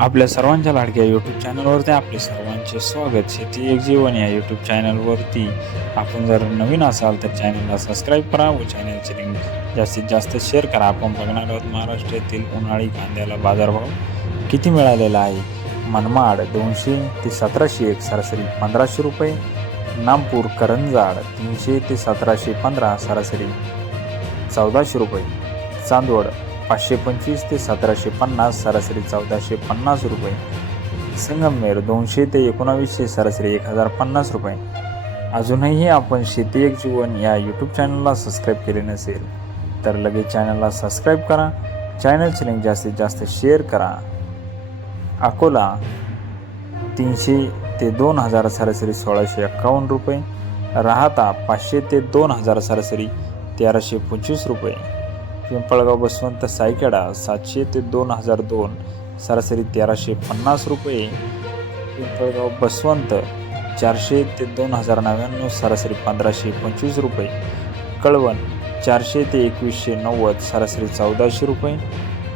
आपल्या सर्वांच्या लाडक्या यूट्यूब चॅनलवरती आपले सर्वांचे स्वागत. शेती एक जीवन या यूट्यूब चॅनलवरती आपण जर नवीन असाल तर चॅनलला सबस्क्राईब करा व चॅनलचे लिंक जास्तीत जास्त शेअर करा. आपण बघणार आहोत महाराष्ट्रातील उन्हाळी कांद्याला बाजारभाव किती मिळालेला आहे? मनमाड दोनशे ते सतराशे एक सरासरी पंधराशे रुपये नामपूर करंजाड तीनशे ते सतराशे पंधरा सरासरी चौदाशे रुपये चांदवड पाचशे पंचवीस ते सतराशे पन्नास सरासरी चौदाशे पन्नास रुपये. संगमनेर दोनशे ते एकोणावीसशे सरासरी एक हजार पन्नास रुपये. अजूनही आपण शेती एक जीवन या यूट्यूब चॅनलला सबस्क्राईब केले नसेल तर लगेच चॅनलला सबस्क्राईब करा. चॅनलचे लिंक जास्तीत जास्त शेअर करा. अकोला तीनशे ते दोन हजार सरासरी सोळाशे एक्कावन्न रुपये. राहता पाचशे ते दोन हजार सरासरी तेराशे पंचवीस रुपये. पिंपळगाव बसवंत सायखेडा सातशे ते दोन हजार दोन सरासरी तेराशे पन्नास रुपये. पिंपळगाव बसवंत चारशे ते दोन हजार नव्याण्णव सरासरी पंधराशे पंचवीस रुपये. कळवण चारशे ते एकवीसशे नव्वद सरासरी चौदाशे रुपये.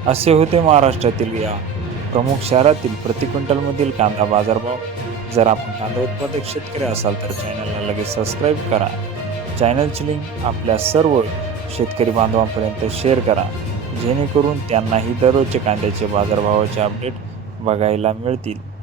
असे होते महाराष्ट्रातील या प्रमुख शहरातील प्रति क्विंटलमधील कांदा बाजारभाव. जर आपण कांदा उत्पादक शेतकरी असाल तर चॅनलला लगेच सबस्क्राईब करा. चॅनलची लिंक आपल्या सर्व शेतकरी बांधवांपर्यंत शेअर करा. जेणेकरून त्यांनाही दररोजचे कांद्याचे बाजारभावाचे अपडेट बघायला मिळतील.